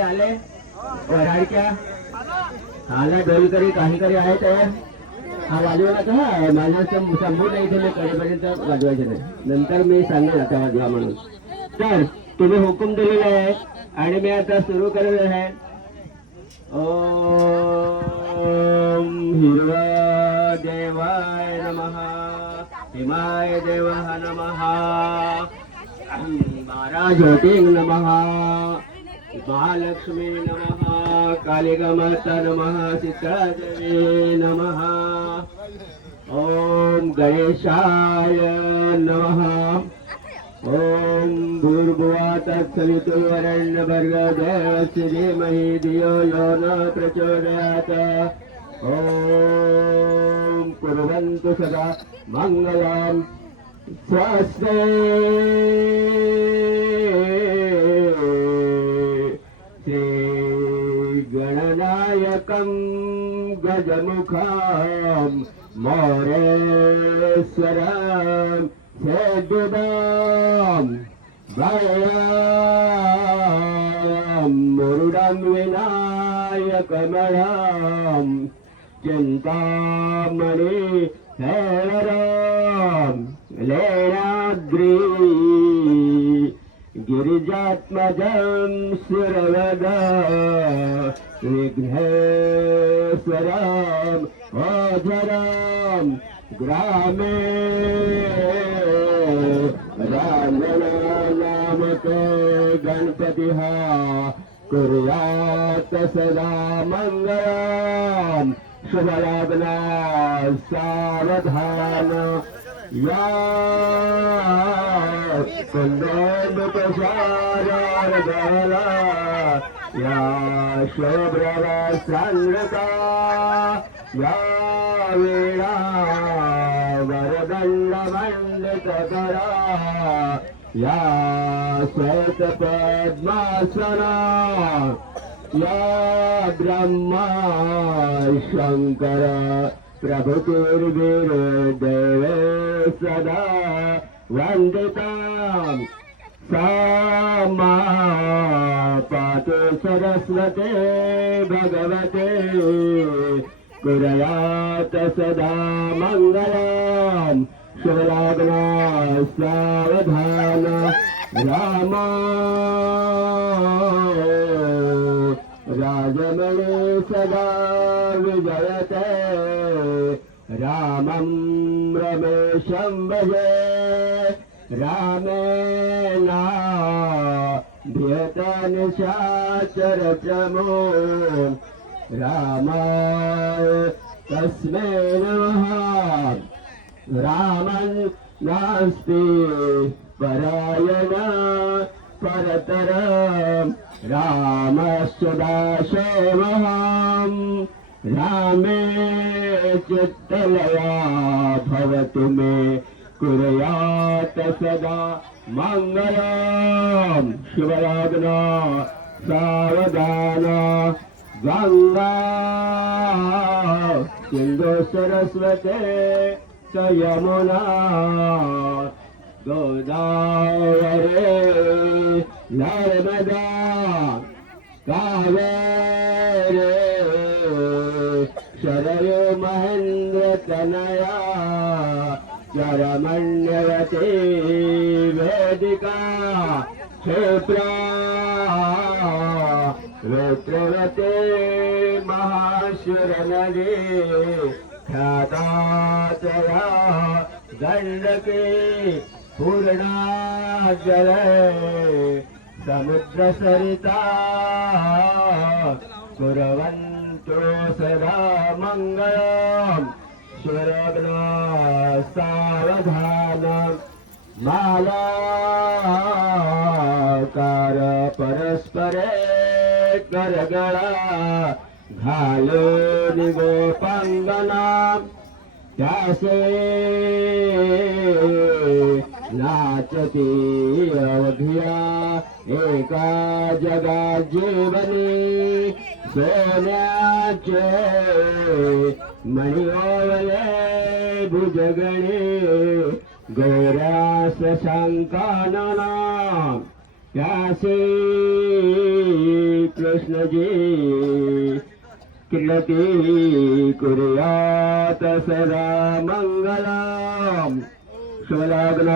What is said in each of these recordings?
सगळे आले वराडक्या आला ढोलकरी काहीकरी आहेत हा वाजवायचा हा माझ्या संपूर्ण इथे मी कडेपर्यंत वाजवायचे नाही नंतर मी सांगेन आता वाजवा म्हणून तर तुम्ही हुकूम दिलेला आहे आणि मी आता सुरू करत आहे ओम हिरवा देवाय नमः हिमाय देवः नमः बारा ज्योतिर् नमः महालक्ष्मी नमः कालिकामाता नमः सीतादेवी नमः ओम गणेशाय नमः ओम भूर्भुवः तत्सवितुर्वरेण्यं भर्गो देवस्य धीमहि धियो यो न प्रचोदयात् ओम कुर्वन्तु सदा मंगलम् स्वस्ति गणनायकं गजमुखं मोरेश्वरं सेद्युदां भयं मुरुडं विनायकमलं चिन्तामणि हेरं लेनाद्रि गिरिजात्मजं सुरवदा विघ्नेश्वरं ओझरं ग्रामे रामनामके गणपतिः कुर्यात् सदा मङ्गलं शुभलग्ना सावधान या कुन्दोमुपसारगला या शोभ्रवा सांगता या वीणा वरदण्डमण्डितकरा या श्वेतपद्मासना या ब्रह्मा शंकर प्रभुतिर्विरुदेवे सदा वन्दितां सा मा पातु सरस्वते भगवते कुर्यात् सदा मङ्गलं शुभलग्ना सावधान राम राजमणि सदा विजयते रामं रमेशं भजे रामेण ध्येतनिशाचरचमो रामाय तस्मै नमः रामं नास्ति परायण परतरं रामश्च दाशोऽहं रामे चित्तलया भवतु मे कुर्यात् सदा मङ्गलं शुभलग्ना सावधान गंगा सिंधु सरस्वती च यमुना गोदावरी नर्मदा कावेरी शरयू महेन्द्र तनया चरमण्यवती वेदिका क्षिप्रा रुद्रवती महाशुरनदी ख्याताचला गण्डकी पूर्णा जले समुद्रसरिता कुर्वन्तु सदा मङ्गलं शुभलग्ना सावधान मालाकार परस्परे करगळा घालून गोपांगना त्यासे नाचती अवघिया एका जगा जीवनी सोन्याचे मणिओवले भुजगणे गोऱ्या शशांकानना त्यासे कृष्णजी किल्लती कुर्यात सदा मंगलम शुभलग्न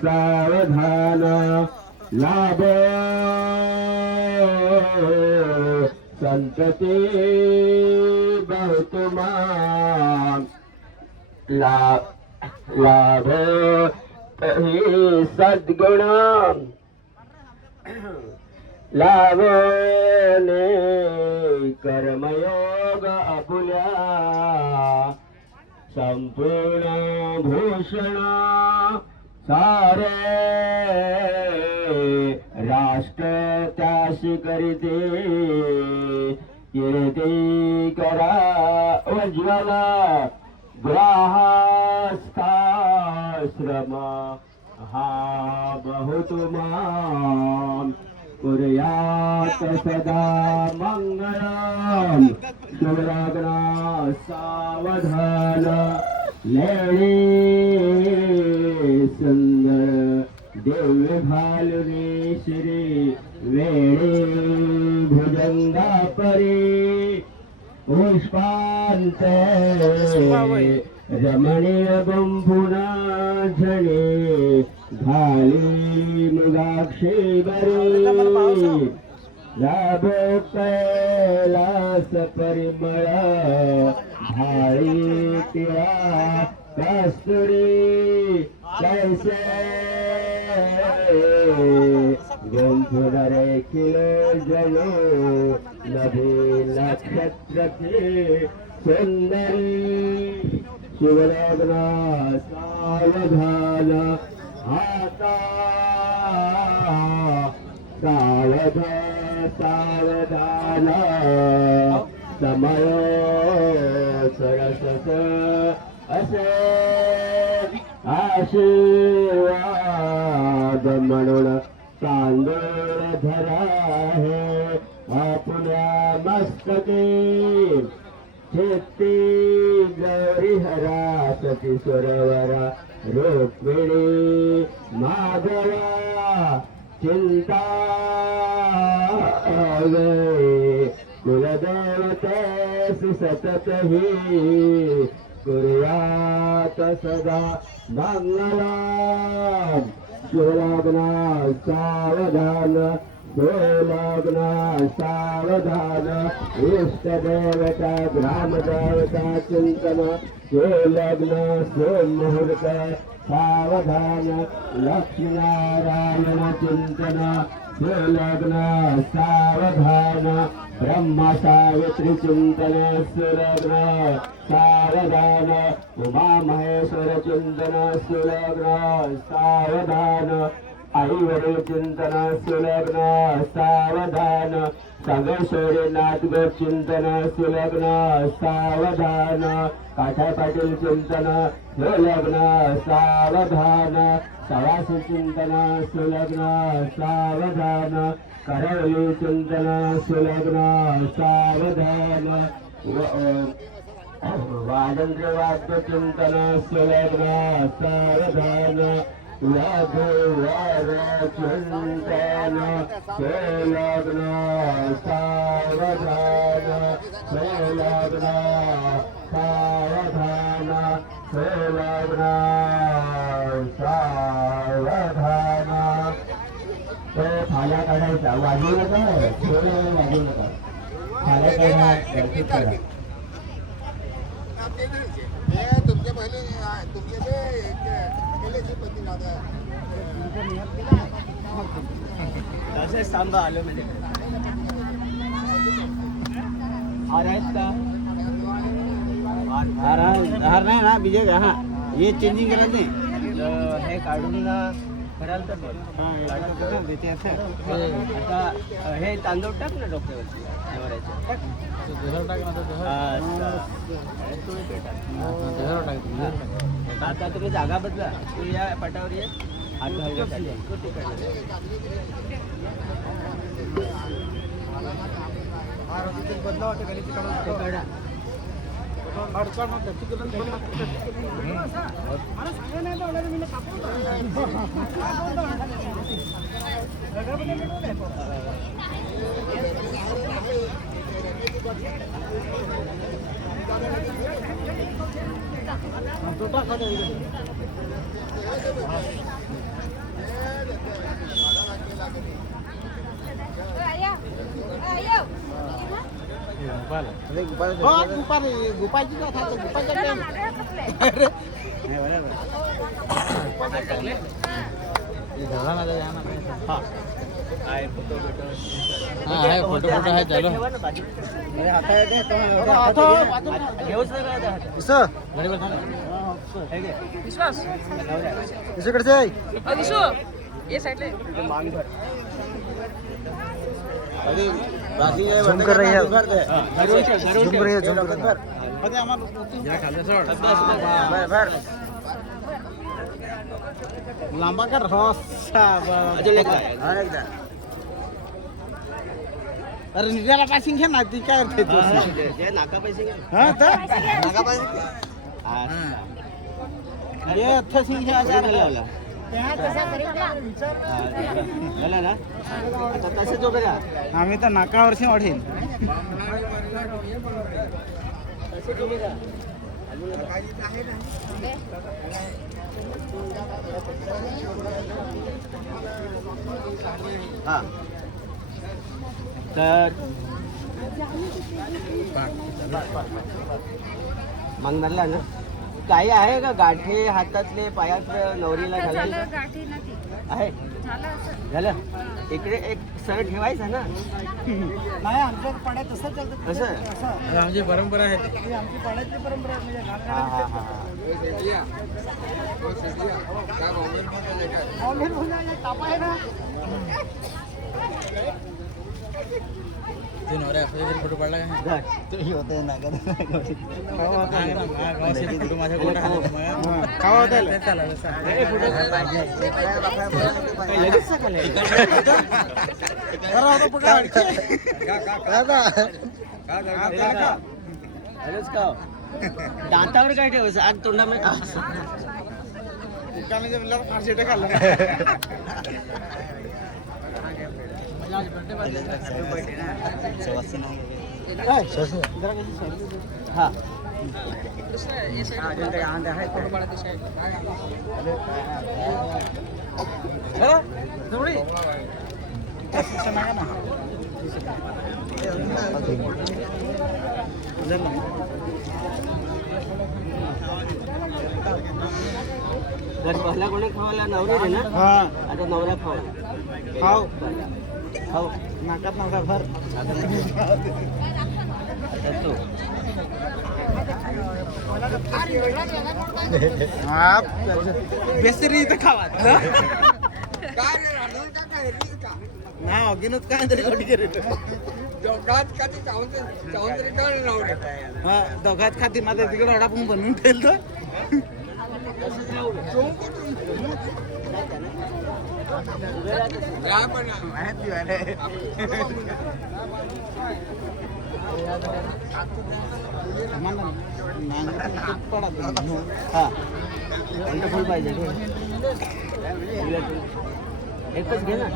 सावधान लाभ संतती बहुतमान लाभ तही सद्गुण लाभने कर्मयोग आपुल्या संपूर्ण भूषण सारे राष्ट्र त्याशी करीते कीर्ती करा उज्ज्वल गृहस्थाश्रम हा बहुतुमान कुर्यात सदा मंगलम शुभलग्न सावधान लेणी सुंदर दिव्य भालुनी श्री वेणी भुजंगा परी पुष्पांत रमणीय गुंफुना झणे घाली मृगाक्षी बरी राबो कैलास परिमळ भाळी तिळा कस्तुरी कैसे गुंफुनरे किलो जनो नभी नक्षत्र की सुंदरी शिवलग्न सावधान आता सावधान समय सरस असे आशीर्वाद म्हणून तांदूळ धरा है आपल्या मस्तके चेती गौरी हरा सती सरोवरा रुक्मिणी माधवा चिंता कुलदेवतेस सतत ही कुर्यात सदा मंगलम शुभलग्न सावधान शुभलग्न सावधान इष्टदेवता ग्रामदेवता चिंतन शुभलग्न सुमुहूर्त सावधान लक्ष्मीनारायण चिंतन सुलग्न सावधान ब्रह्म सावित्री चिंतन सुलग्न सावधान उमा महेश्वर चिंतन सुलग्न सावधान आई वडील चिंतन सुलग्न सावधान संगेश्वरी नाथगड चिंतन सुलग्न सावधान काठा पाटील चिंतन सुलग्न सावधान सवासी चिंतन सुलग्न सावधान करवली चिंतन सुलग्न सावधान वादंद्र वाद्य चिंतन सुलग्न सावधान लघुवर चिंतन सुलग्न सावधान सुलग्न सावधान सुलग्न सावधान तो फाल्या काढायचा वाजवू नका थोडं वाजवू नका फाल्या काढा दर्शित करा तुमचे पहिले तुमचे ते केलेचे पती तसेच सांबा आलो म्हणजे हार आहेत का हार नाही ना बीजे का हा हे चेंजिंग करत नाही हे काढून कराल तर आता हे तांदूळ टाक ना डोक्यावरती आता तुम्ही जागा बदला तू या पाटावर ये हात घालण्यासाठी बदला वाटतं काढा मला सांगा नाही फोटो है चलो झूम कर रही है लांबा कर अरे निघायला पासिंग घ्या ना ती काय नाका पैसे हा तर सिंग लावला ना आता तसं जो बघा आम्ही तर नाकावरशी वाढेल हा तर मग म्हणला ना काही आहे का गाठी हातातले पायात नवरीला घालायला आहे झालं इकडे एक सर ठेवायचा ना नाही आमच्या पाड्यात तसं चालतं असं आमची परंपरा आहे आमची पाड्यातली परंपरा फोटो पडला होते दातावर काय ठेवायचं आज तोंडामध्ये खाल्लं हा घर पहिला कोणी खावायला नवरी रे ना आता नवरा खावा खाऊ खाऊ नाकात नका भर बेसरी इथं खावा ना अगेनच काय तरी कोणी केलं दोघात खाती माझ्या तिकडे वडापाव बनवून ठेवलं हा फुल पाहिजे एकच घे ना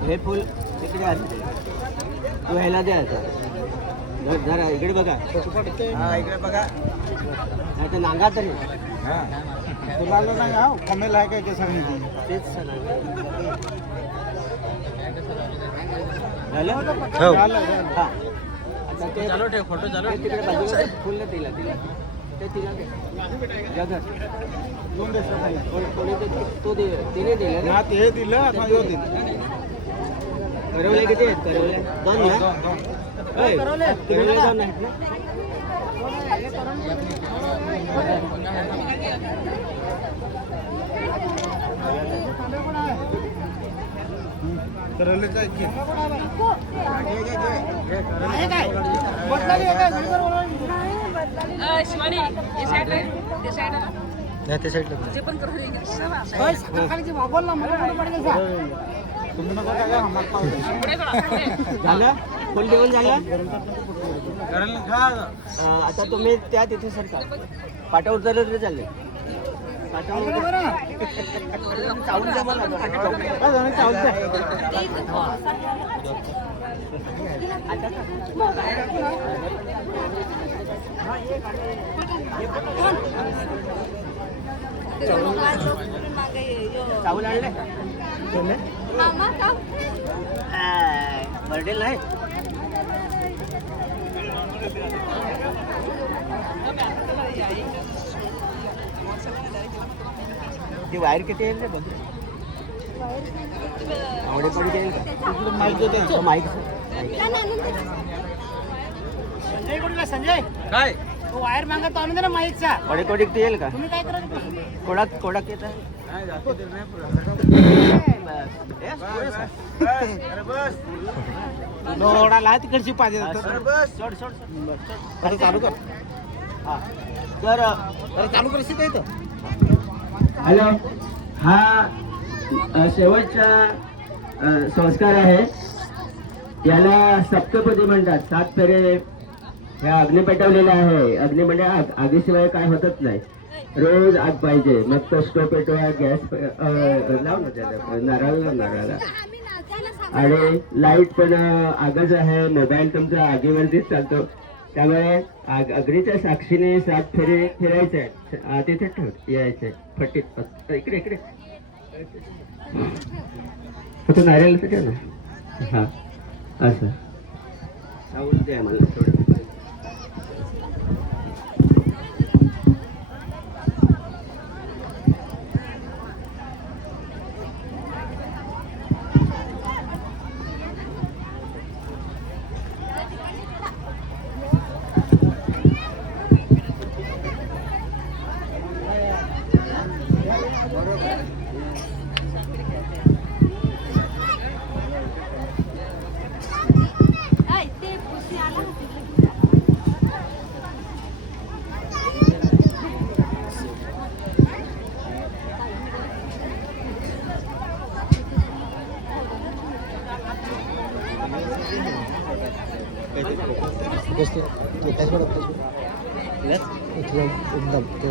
हे फुल तिकडे असते तू ह्याला द्या जरा इकडे बघा हा इकडे बघा नाही तर नांगा तरी तुला नाही हा कमेल आहे काय ते सांगितलं तेच झालं हा आता ते चालू ठेव फोटो चालू तिकडे बाजूला फुल तिला तिला ते तिला दे कोणी तो तिने दिलं ना ते दिलं आता यो दिलं करवले किती आहेत करवले दोन ना करवले दोन आहेत ना करवलेचा शिवानी ये साइड रे ते साइड नाही ते साईडला जे पण करवले तुम्ही नको काय झालं फुल जेवण झालं आता तुम्ही त्या तिथे सरका पाटा उतरले तरी चालले चावल आणले बर्डेल नाही ती वायर किती येईल रे बघ आवडे पडी येईल का माईक संजय कुठला संजय काय तो वायर मागतो आणून दे ना माईकचा आवडे पडी येईल का तुम्ही काय करत कोडाक येत आहे दोडाला तिकडची पाहिजे सोड सोड अरे चालू कर हा तर अरे चालू कर इथे इथं हॅलो हा शेवटचा संस्कार आहे याला सप्तपदी म्हणतात 7 फेरे ह्या अग्नी पेटवलेला आहे अग्नी म्हणजे आगीशिवाय काय होतच नाही रोज आग पाहिजे मग तो स्टोव पेटवा गॅस लाव ना त्याला नारळाला आणि लाईट पण आगच आहे मोबाईल तुमचा आगीवरतीच चालतो त्यामुळे अग्नीच्या साक्षीने 7 फेरे फिरायचे तिथे ठेव यायचे फट्टीत इकडे इकडे फक्त नारळ ठेव ना हा असं साऊंड द्या मला थोडं एकदम तो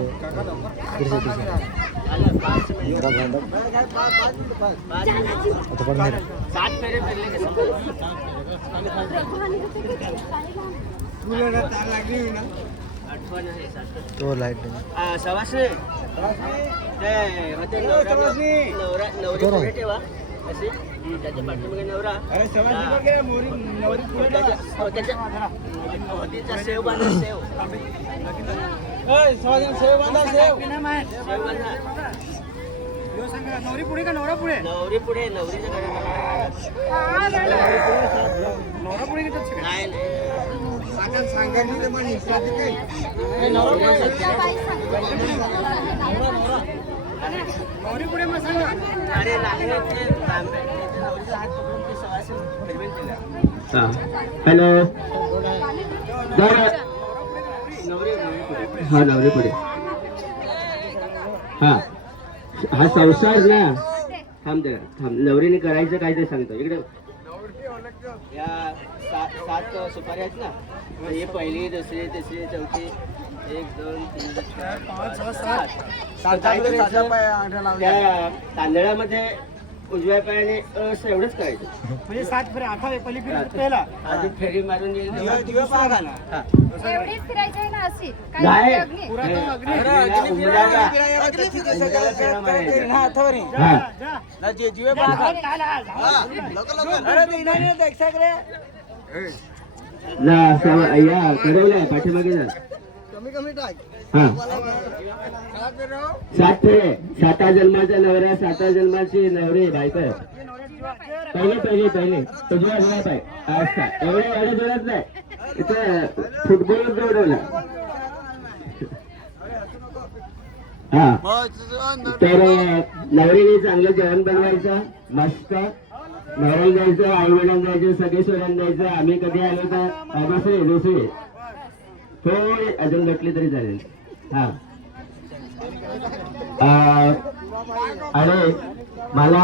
तो लाईट सवाशे नवरी ठेवा अशी त्याच्या पाठीमागे नवरा त्याच्या सेव बांधा सेव नवरी पुढे का नवरा पुढे नवरी पुढे नवरीच्या नवरा पुढे घेतात नाही नवरी पुढे मग सांगा अरे हॅलो हा नवरी पुढे हा संसार ना थांब नवरीने करायचं काय ते सांगतो इकडे या 7 सुपारी आहेत ना हे पहिली दुसरी तिसरी चौथी 1 2 3 4 5 6 त्या तांदळामध्ये उजव्या पायाने असं एवढंच करायचं म्हणजे 7 फेरे 8 पहिली फेरी पहिला आधी फेरी मारून येईल एवढीच फिरायची आहे ना अशी नाही या कडवलाय पाठीमागे जा हा 7 फेरे 7 जन्माचा नवरा 7 जन्माची नवरी बायको पहिले तुझ्या पाय असता एवढे गाडी जोडत नाही इथे फुटबॉल दौडवला हा तर नवरीने चांगलं जेवण बनवायचं मस्त नवऱ्याला जायचं आई वडिलांना जायचं सगळे सोडून जायचं आम्ही कधी आलो तर दुसरी थोडी अजून घटली तरी चालेल हा आणि मला